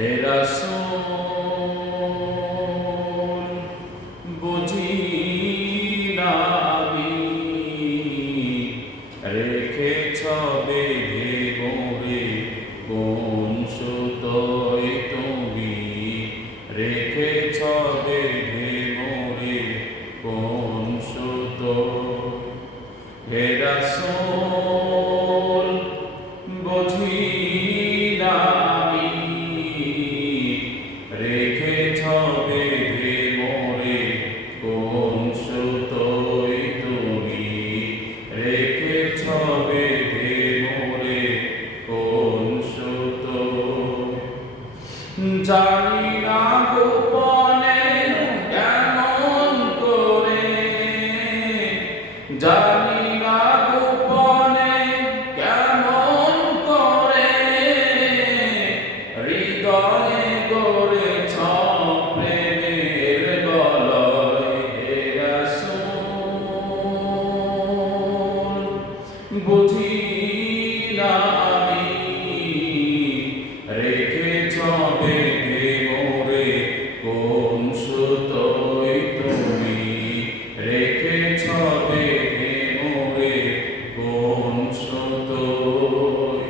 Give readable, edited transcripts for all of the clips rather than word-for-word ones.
হে রাসূল বুঝি না আমি রেখেছ বেঁধে মোরে কোন সুতোয় তুমি রেখেছ বেঁধে মোরে কোন সুতো হে রাসূল বুঝি না আমি রেখেছ বেঁধে মোরে কোন সুতোয় তুমি রেখেছ বেঁধে মোরে কোন সুতো জানি না গোপনে কেমন করে জানি না গোপনে কেমন করে হৃদয়ে গড়েছ প্রেমের বলয় হে রাসূল বুঝি না আমি রেখেছ বেঁধে মোরে কোন সুতোয় তুমি রেখেছ বেঁধে মোরে কোন সুতোয়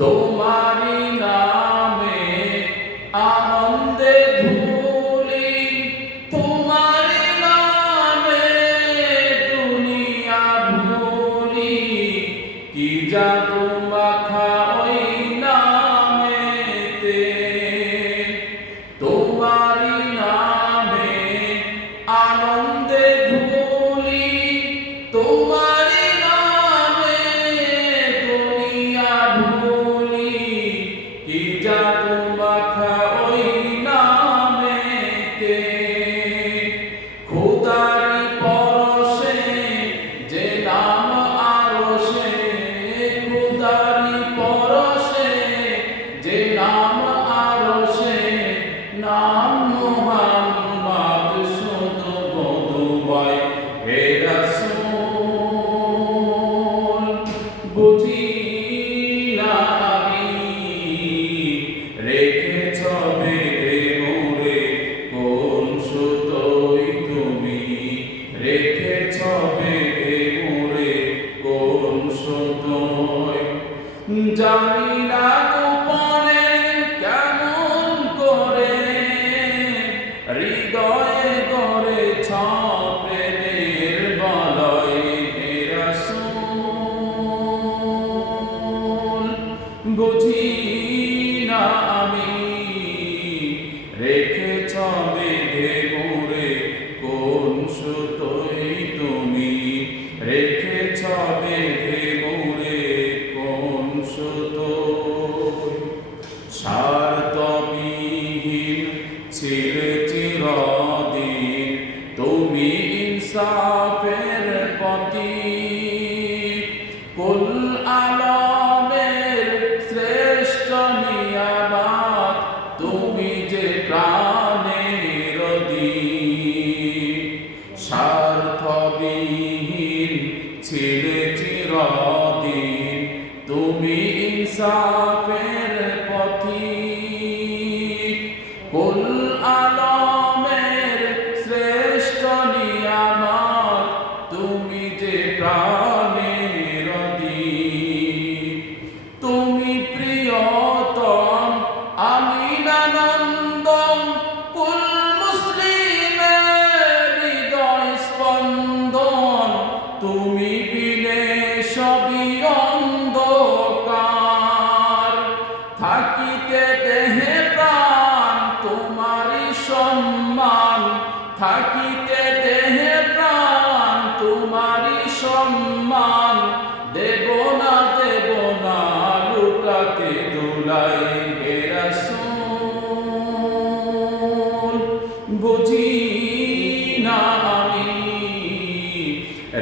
তোমারি নামে আনন্দে ধুলি তোমারি নামে দুনিয়া ভুলি কি জাদু মাখা ওই নামেতে তোমারি নামে আনন্দে ধুলি তোমারি নামে দুনিয়া ভুলি কি জাদু মাখা ওই নামেতে খোদারি পরশে যে নাম আরশে খোদারি পরশে যে নাম আরশে নাম মুহাম্মদ শুধু বধুবাই হে রাসূল বুঝি না আমি রেখেছ বেঁধে মোরে কোন সুতোয় তুমি রেখেছ বেঁধে মোরে কোন সুতোয় জানি না গোপনে কেমন করে হৃদয়ে গড়েছ প্রেমের বলয় হে রাসূল বুঝি না আমি রেখেছ বেঁধে মোরে কোন সুতোয় তুমি রেখেছ বেঁধে মোরে কোন সুতোয় স্বার্থবিহীন ছিলে চিরদিন তুমি ইনসাফের প্রতীক কুল আলমের শ্রেষ্ঠ নিয়ামত তুমি যে প্রাণের দীপ স্বার্থবিহীন ছিলে চিরদিন তুমি ইনসাফের পথিক কুল আলমের শ্রেষ্ঠ নিয়ামত তুমি যে প্রাণের দীপ তুমি প্রিয়তম আমিনানন্দম কুল মুসলিমের হৃদয় স্পন্দন তুমি বিনে সবই অন্ধকার থাকিতে দেহে প্রাণ তোমারি সম্মান থাকিতে দেহে প্রাণ তোমারি সম্মান দেব না লুটাতে দুলাই হে রাসূল বুঝি না আমি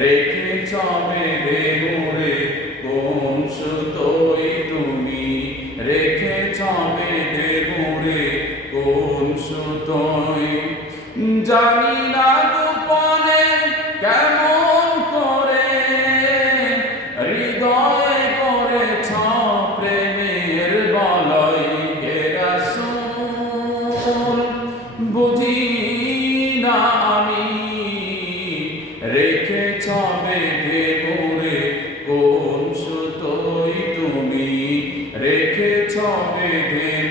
রেখেছ বেঁধে মোরে কোন সুতোয় তুমি রেখেছ বেঁধে মোরে কোন সুতোয় জানি না গোপনে কেমন করে হৃদয়ে করেছ প্রেমের বলয় হে না আমি রেখেছ বেঁধে মোরে কোন সুতোয় তুমি রেখেছ বেঁধে